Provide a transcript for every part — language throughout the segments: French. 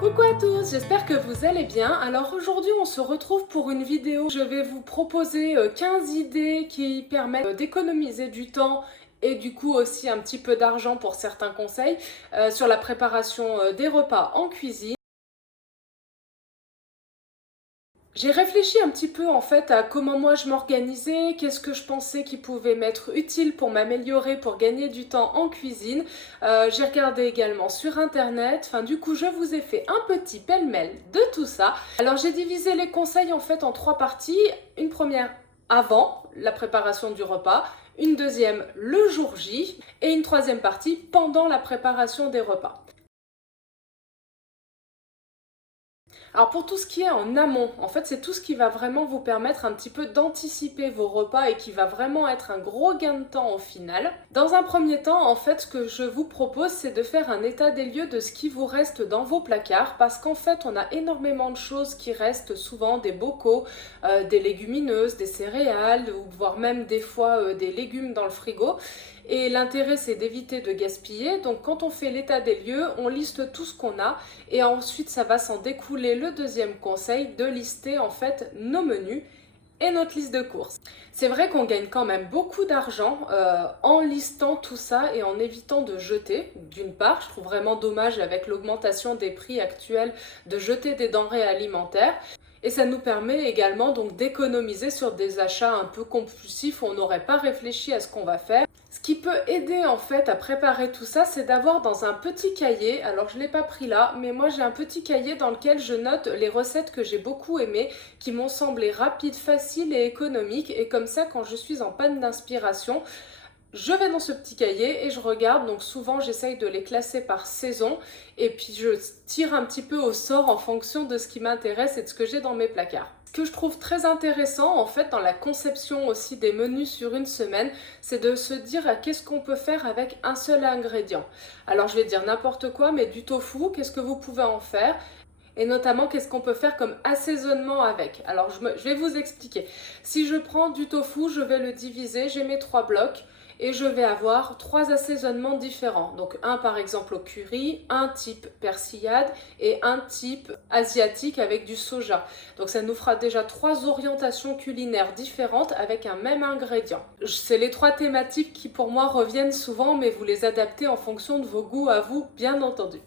Coucou à tous, j'espère que vous allez bien. Alors aujourd'hui on se retrouve pour une vidéo. Je vais vous proposer 15 idées qui permettent d'économiser du temps et du coup aussi un petit peu d'argent pour certains conseils sur la préparation des repas en cuisine. J'ai réfléchi un petit peu en fait à comment moi je m'organisais, qu'est-ce que je pensais qui pouvait m'être utile pour m'améliorer, pour gagner du temps en cuisine. J'ai regardé également sur internet, enfin du coup je vous ai fait un petit pêle-mêle de tout ça. Alors j'ai divisé les conseils en fait en trois parties. Une première avant la préparation du repas, une deuxième le jour J et une troisième partie pendant la préparation des repas. Alors pour tout ce qui est en amont, en fait c'est tout ce qui va vraiment vous permettre un petit peu d'anticiper vos repas et qui va vraiment être un gros gain de temps au final. Dans un premier temps, en fait ce que je vous propose c'est de faire un état des lieux de ce qui vous reste dans vos placards parce qu'en fait on a énormément de choses qui restent souvent, des bocaux, des légumineuses, des céréales ou voire même des fois des légumes dans le frigo. Et l'intérêt c'est d'éviter de gaspiller, donc quand on fait l'état des lieux, on liste tout ce qu'on a et ensuite ça va s'en découler le deuxième conseil de lister en fait nos menus et notre liste de courses. C'est vrai qu'on gagne quand même beaucoup d'argent en listant tout ça et en évitant de jeter. D'une part, je trouve vraiment dommage avec l'augmentation des prix actuels de jeter des denrées alimentaires. Et ça nous permet également donc d'économiser sur des achats un peu compulsifs où on n'aurait pas réfléchi à ce qu'on va faire. Ce qui peut aider en fait à préparer tout ça, c'est d'avoir dans un petit cahier, alors je ne l'ai pas pris là, mais moi j'ai un petit cahier dans lequel je note les recettes que j'ai beaucoup aimées, qui m'ont semblé rapides, faciles et économiques, et comme ça quand je suis en panne d'inspiration, je vais dans ce petit cahier et je regarde, donc souvent j'essaye de les classer par saison et puis je tire un petit peu au sort en fonction de ce qui m'intéresse et de ce que j'ai dans mes placards. Ce que je trouve très intéressant en fait dans la conception aussi des menus sur une semaine, c'est de se dire qu'est-ce qu'on peut faire avec un seul ingrédient. Alors je vais dire n'importe quoi, mais du tofu, qu'est-ce que vous pouvez en faire? Et notamment, qu'est-ce qu'on peut faire comme assaisonnement avec? Alors, je vais vous expliquer. Si je prends du tofu, je vais le diviser, j'ai mes trois blocs et je vais avoir trois assaisonnements différents. Donc, un par exemple au curry, un type persillade et un type asiatique avec du soja. Donc, ça nous fera déjà trois orientations culinaires différentes avec un même ingrédient. C'est les trois thématiques qui pour moi reviennent souvent, mais vous les adaptez en fonction de vos goûts à vous, bien entendu.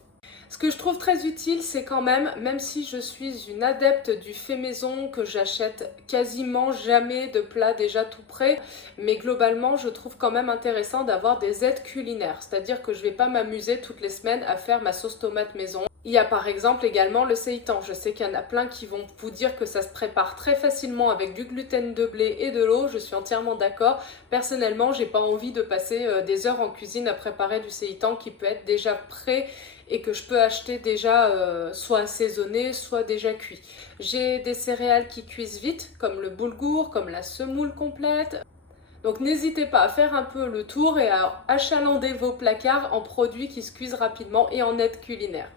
Ce que je trouve très utile, c'est quand même si je suis une adepte du fait maison, que j'achète quasiment jamais de plats déjà tout prêts, mais globalement, je trouve quand même intéressant d'avoir des aides culinaires. C'est-à-dire que je ne vais pas m'amuser toutes les semaines à faire ma sauce tomate maison. Il y a par exemple également le seitan. Je sais qu'il y en a plein qui vont vous dire que ça se prépare très facilement avec du gluten de blé et de l'eau. Je suis entièrement d'accord. Personnellement, j'ai pas envie de passer des heures en cuisine à préparer du seitan qui peut être déjà prêt et que je peux acheter déjà soit assaisonné, soit déjà cuit. J'ai des céréales qui cuisent vite, comme le boulgour, comme la semoule complète. Donc n'hésitez pas à faire un peu le tour et à achalander vos placards en produits qui se cuisent rapidement et en aide culinaire.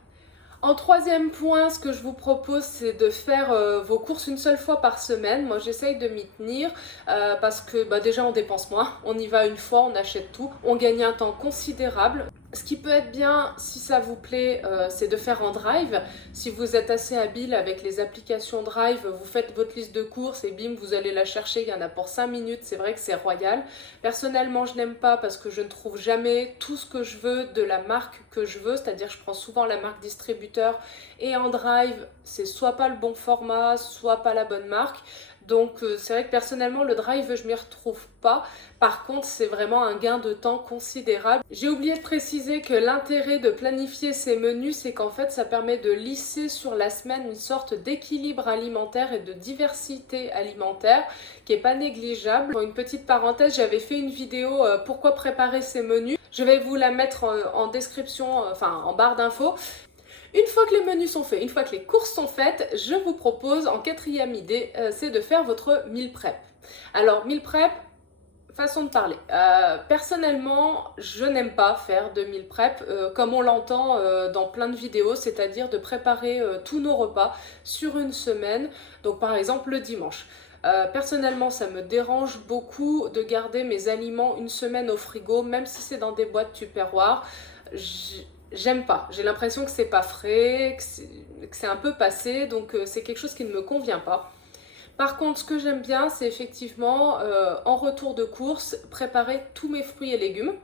En troisième point, ce que je vous propose, c'est de faire vos courses une seule fois par semaine. Moi, j'essaye de m'y tenir parce que déjà, on dépense moins. On y va une fois, on achète tout. On gagne un temps considérable. Ce qui peut être bien, si ça vous plaît, c'est de faire en drive. Si vous êtes assez habile avec les applications drive, vous faites votre liste de courses et bim, vous allez la chercher. Il y en a pour 5 minutes, c'est vrai que c'est royal. Personnellement, je n'aime pas parce que je ne trouve jamais tout ce que je veux de la marque que je veux. C'est-à-dire que je prends souvent la marque distributeur et en drive, c'est soit pas le bon format, soit pas la bonne marque. Donc c'est vrai que personnellement le drive je m'y retrouve pas. Par contre c'est vraiment un gain de temps considérable. J'ai oublié de préciser que l'intérêt de planifier ces menus c'est qu'en fait ça permet de lisser sur la semaine une sorte d'équilibre alimentaire et de diversité alimentaire qui est pas négligeable. Pour une petite parenthèse, j'avais fait une vidéo pourquoi préparer ces menus. Je vais vous la mettre en description, enfin en barre d'infos. Une fois que les menus sont faits, une fois que les courses sont faites, je vous propose en quatrième idée, c'est de faire votre meal prep. Alors meal prep, façon de parler. Personnellement, je n'aime pas faire de meal prep comme on l'entend dans plein de vidéos, c'est-à-dire de préparer tous nos repas sur une semaine, donc par exemple le dimanche. Personnellement, ça me dérange beaucoup de garder mes aliments une semaine au frigo, même si c'est dans des boîtes Tupperware. j'aime pas. J'ai l'impression que c'est pas frais, que c'est un peu passé, donc c'est quelque chose qui ne me convient pas. Par contre, ce que j'aime bien, c'est effectivement, en retour de course, préparer tous mes fruits et légumes.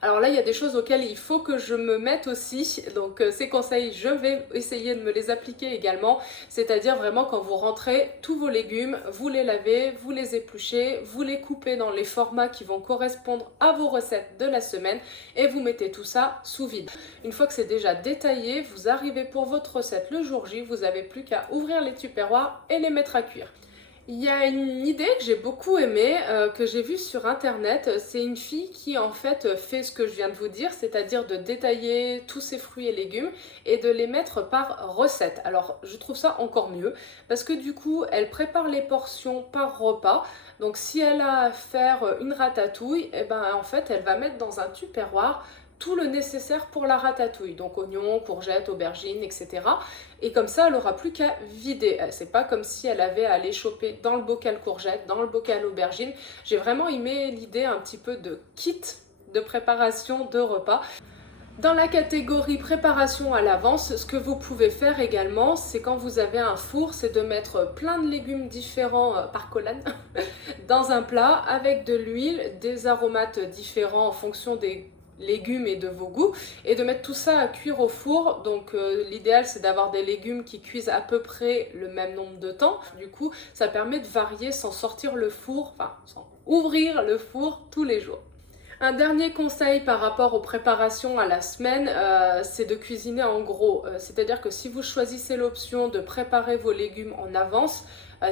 Alors là, il y a des choses auxquelles il faut que je me mette aussi. Donc ces conseils, je vais essayer de me les appliquer également. C'est-à-dire vraiment quand vous rentrez, tous vos légumes, vous les lavez, vous les épluchez, vous les coupez dans les formats qui vont correspondre à vos recettes de la semaine et vous mettez tout ça sous vide. Une fois que c'est déjà détaillé, vous arrivez pour votre recette le jour J, vous n'avez plus qu'à ouvrir les tupperwares et les mettre à cuire. Il y a une idée que j'ai beaucoup aimée, que j'ai vue sur internet. C'est une fille qui en fait fait ce que je viens de vous dire, c'est-à-dire de détailler tous ses fruits et légumes et de les mettre par recette. Alors je trouve ça encore mieux parce que du coup elle prépare les portions par repas. Donc si elle a à faire une ratatouille, et ben en fait elle va mettre dans un tupperware tout le nécessaire pour la ratatouille, donc oignons, courgettes, aubergines, etc. Et comme ça, elle n'aura plus qu'à vider. C'est pas comme si elle avait à aller choper dans le bocal courgette, dans le bocal aubergine. J'ai vraiment aimé l'idée un petit peu de kit de préparation de repas. Dans la catégorie préparation à l'avance, ce que vous pouvez faire également, c'est quand vous avez un four, c'est de mettre plein de légumes différents par collane dans un plat avec de l'huile, des aromates différents en fonction des légumes et de vos goûts et de mettre tout ça à cuire au four. Donc l'idéal c'est d'avoir des légumes qui cuisent à peu près le même nombre de temps. Du coup ça permet de varier sans sortir le four, enfin sans ouvrir le four tous les jours. Un dernier conseil par rapport aux préparations à la semaine, c'est de cuisiner en gros. C'est-à-dire que si vous choisissez l'option de préparer vos légumes en avance,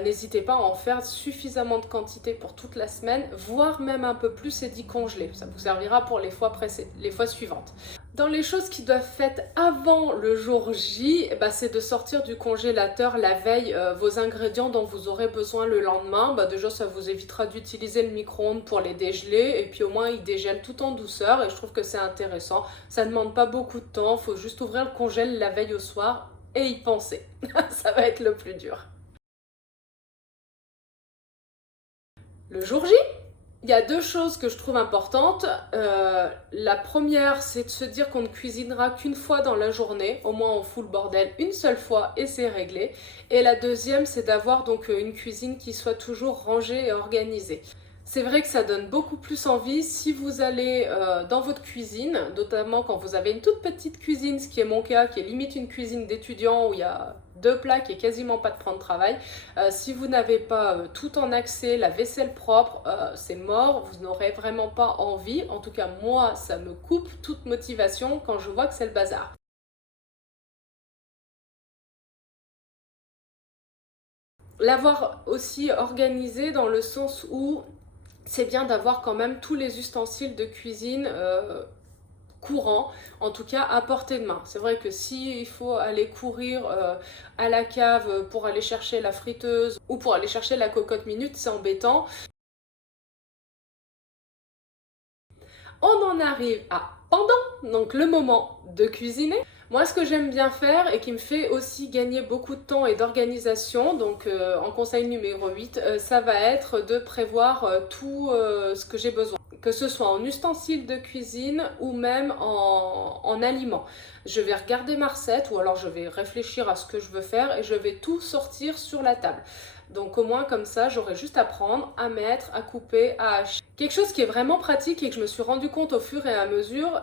n'hésitez pas à en faire suffisamment de quantité pour toute la semaine, voire même un peu plus et d'y congeler. Ça vous servira pour les fois suivantes. Dans les choses qui doivent être faites avant le jour J, c'est de sortir du congélateur la veille vos ingrédients dont vous aurez besoin le lendemain. Déjà, ça vous évitera d'utiliser le micro-ondes pour les dégeler et puis au moins ils dégèlent tout en douceur et je trouve que c'est intéressant. Ça ne demande pas beaucoup de temps, il faut juste ouvrir le congèle la veille au soir et y penser. Ça va être le plus dur. Le jour J, il y a deux choses que je trouve importantes. La première, c'est de se dire qu'on ne cuisinera qu'une fois dans la journée. Au moins, on fout le bordel une seule fois et c'est réglé. Et la deuxième, c'est d'avoir donc une cuisine qui soit toujours rangée et organisée. C'est vrai que ça donne beaucoup plus envie si vous allez dans votre cuisine, notamment quand vous avez une toute petite cuisine, ce qui est mon cas, qui est limite une cuisine d'étudiant où il y a deux plats qui est quasiment pas de temps de travail. Si vous n'avez pas tout en accès, la vaisselle propre, c'est mort, vous n'aurez vraiment pas envie. En tout cas, moi, ça me coupe toute motivation quand je vois que c'est le bazar. L'avoir aussi organisé dans le sens où c'est bien d'avoir quand même tous les ustensiles de cuisine courants, en tout cas à portée de main. C'est vrai que si il faut aller courir à la cave pour aller chercher la friteuse ou pour aller chercher la cocotte minute, c'est embêtant. On en arrive à pendant, donc le moment de cuisiner. Moi, ce que j'aime bien faire et qui me fait aussi gagner beaucoup de temps et d'organisation, donc en conseil numéro 8, ça va être de prévoir tout ce que j'ai besoin. Que ce soit en ustensiles de cuisine ou même en aliments. Je vais regarder ma recette ou alors je vais réfléchir à ce que je veux faire et je vais tout sortir sur la table. Donc au moins comme ça, j'aurai juste à prendre, à mettre, à couper, à hacher. Quelque chose qui est vraiment pratique et que je me suis rendu compte au fur et à mesure,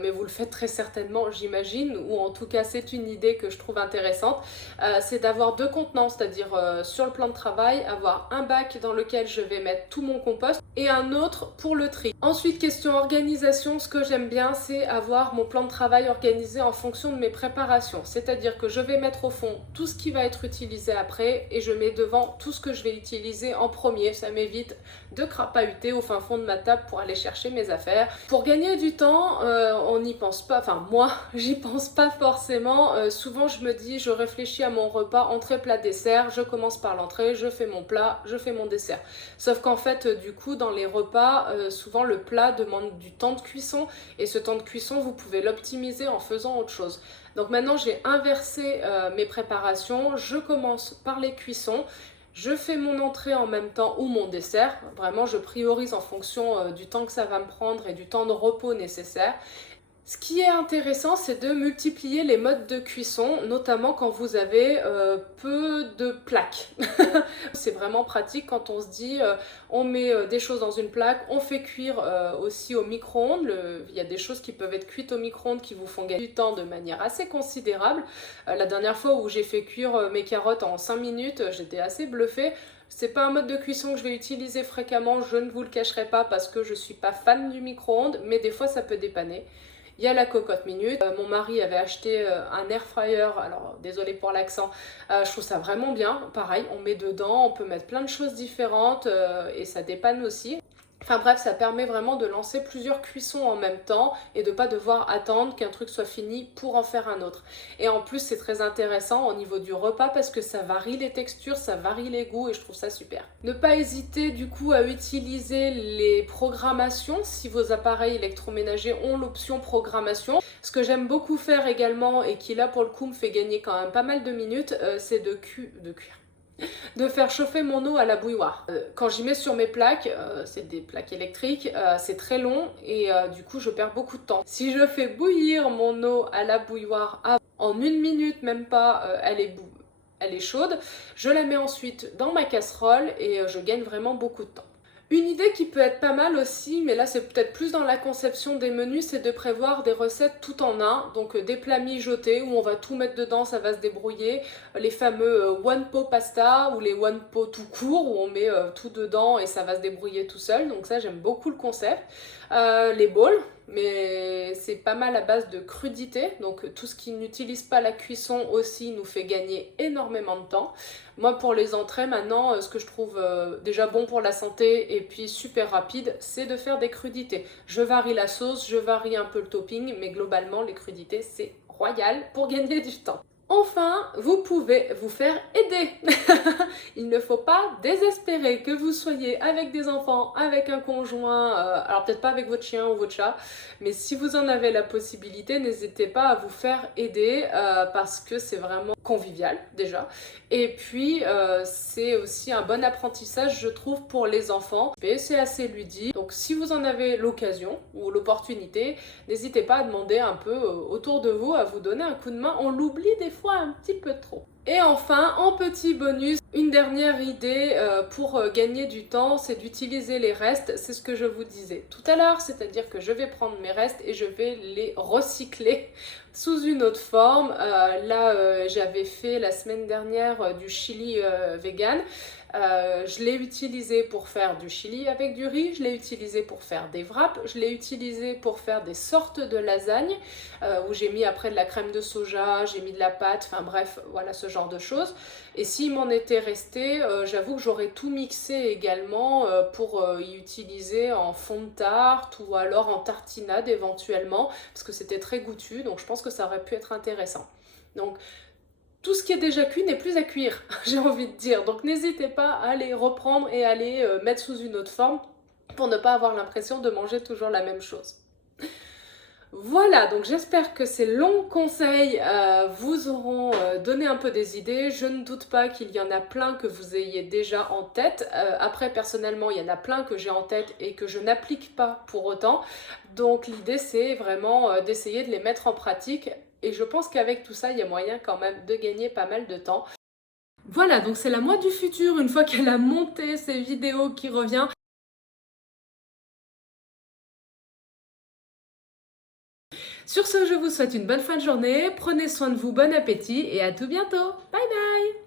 mais vous le faites très certainement j'imagine, ou en tout cas c'est une idée que je trouve intéressante, c'est d'avoir deux contenants, c'est-à-dire sur le plan de travail, avoir un bac dans lequel je vais mettre tout mon compost et un autre pour le tri. Ensuite, question organisation, ce que j'aime bien c'est avoir mon plan de travail organisé en fonction de mes préparations, c'est-à-dire que je vais mettre au fond tout ce qui va être utilisé après et je mets devant tout ce que je vais utiliser en premier. Ça m'évite de crapahuter au fin fond de ma table pour aller chercher mes affaires. Pour gagner du temps, on n'y pense pas, enfin moi j'y pense pas forcément. Souvent je me dis, je réfléchis à mon repas, entrée, plat, dessert, je commence par l'entrée, je fais mon plat, je fais mon dessert. Sauf qu'en fait du coup dans les repas, souvent le plat demande du temps de cuisson et ce temps de cuisson vous pouvez l'optimiser en faisant autre chose. Donc maintenant j'ai inversé mes préparations, je commence par les cuissons. Je fais mon entrée en même temps ou mon dessert. Vraiment, je priorise en fonction du temps que ça va me prendre et du temps de repos nécessaire. Ce qui est intéressant, c'est de multiplier les modes de cuisson, notamment quand vous avez peu de plaques. C'est vraiment pratique quand on se dit on met des choses dans une plaque, on fait cuire aussi au micro-ondes. Il y a des choses qui peuvent être cuites au micro-ondes qui vous font gagner du temps de manière assez considérable. La dernière fois où j'ai fait cuire mes carottes en 5 minutes, j'étais assez bluffée. C'est pas un mode de cuisson que je vais utiliser fréquemment, je ne vous le cacherai pas parce que je suis pas fan du micro-ondes, mais des fois ça peut dépanner. Il y a la cocotte minute. Mon mari avait acheté un air fryer, alors désolé pour l'accent, je trouve ça vraiment bien. Pareil, on met dedans, on peut mettre plein de choses différentes et ça dépanne aussi. Enfin bref, ça permet vraiment de lancer plusieurs cuissons en même temps et de pas devoir attendre qu'un truc soit fini pour en faire un autre. Et en plus, c'est très intéressant au niveau du repas parce que ça varie les textures, ça varie les goûts et je trouve ça super. Ne pas hésiter du coup à utiliser les programmations si vos appareils électroménagers ont l'option programmation. Ce que j'aime beaucoup faire également et qui là pour le coup me fait gagner quand même pas mal de minutes, c'est de cuire. De faire chauffer mon eau à la bouilloire. Quand j'y mets sur mes plaques, c'est des plaques électriques, c'est très long et du coup je perds beaucoup de temps. Si je fais bouillir mon eau à la bouilloire en 1 minute, même pas, elle est chaude, je la mets ensuite dans ma casserole et je gagne vraiment beaucoup de temps. Une idée qui peut être pas mal aussi, mais là c'est peut-être plus dans la conception des menus, c'est de prévoir des recettes tout en un, donc des plats mijotés où on va tout mettre dedans, ça va se débrouiller, les fameux one pot pasta ou les one pot tout court où on met tout dedans et ça va se débrouiller tout seul, donc ça j'aime beaucoup le concept. Les bowls, mais c'est pas mal à base de crudité, donc tout ce qui n'utilise pas la cuisson aussi nous fait gagner énormément de temps. Moi pour les entrées maintenant, ce que je trouve déjà bon pour la santé et puis super rapide, c'est de faire des crudités. Je varie la sauce, je varie un peu le topping, mais globalement les crudités c'est royal pour gagner du temps. Enfin, vous pouvez vous faire aider. Il ne faut pas désespérer que vous soyez avec des enfants, avec un conjoint, alors peut-être pas avec votre chien ou votre chat, mais si vous en avez la possibilité, n'hésitez pas à vous faire aider parce que c'est vraiment convivial déjà. Et puis, c'est aussi un bon apprentissage, je trouve, pour les enfants. Et c'est assez ludique. Donc, si vous en avez l'occasion ou l'opportunité, n'hésitez pas à demander un peu autour de vous, à vous donner un coup de main. On l'oublie des fois un petit peu trop. Et enfin, en petit bonus, une dernière idée pour gagner du temps, c'est d'utiliser les restes. C'est ce que je vous disais tout à l'heure, c'est-à-dire que je vais prendre mes restes et je vais les recycler sous une autre forme. J'avais fait la semaine dernière du chili vegan. Je l'ai utilisé pour faire du chili avec du riz, je l'ai utilisé pour faire des wraps, je l'ai utilisé pour faire des sortes de lasagnes où j'ai mis après de la crème de soja, j'ai mis de la pâte, enfin bref, voilà ce genre de choses. Et s'il m'en était resté, j'avoue que j'aurais tout mixé également pour y utiliser en fond de tarte ou alors en tartinade éventuellement, parce que c'était très goûtu, donc je pense que ça aurait pu être intéressant. Donc tout ce qui est déjà cuit n'est plus à cuire, j'ai envie de dire. Donc n'hésitez pas à les reprendre et à les mettre sous une autre forme pour ne pas avoir l'impression de manger toujours la même chose. Voilà, donc j'espère que ces longs conseils vous auront donné un peu des idées. Je ne doute pas qu'il y en a plein que vous ayez déjà en tête. Après, personnellement, il y en a plein que j'ai en tête et que je n'applique pas pour autant. Donc l'idée, c'est vraiment d'essayer de les mettre en pratique. Et je pense qu'avec tout ça, il y a moyen quand même de gagner pas mal de temps. Voilà, donc c'est la moi du futur, une fois qu'elle a monté ses vidéos qui revient. Sur ce, je vous souhaite une bonne fin de journée, prenez soin de vous, bon appétit et à tout bientôt. Bye bye!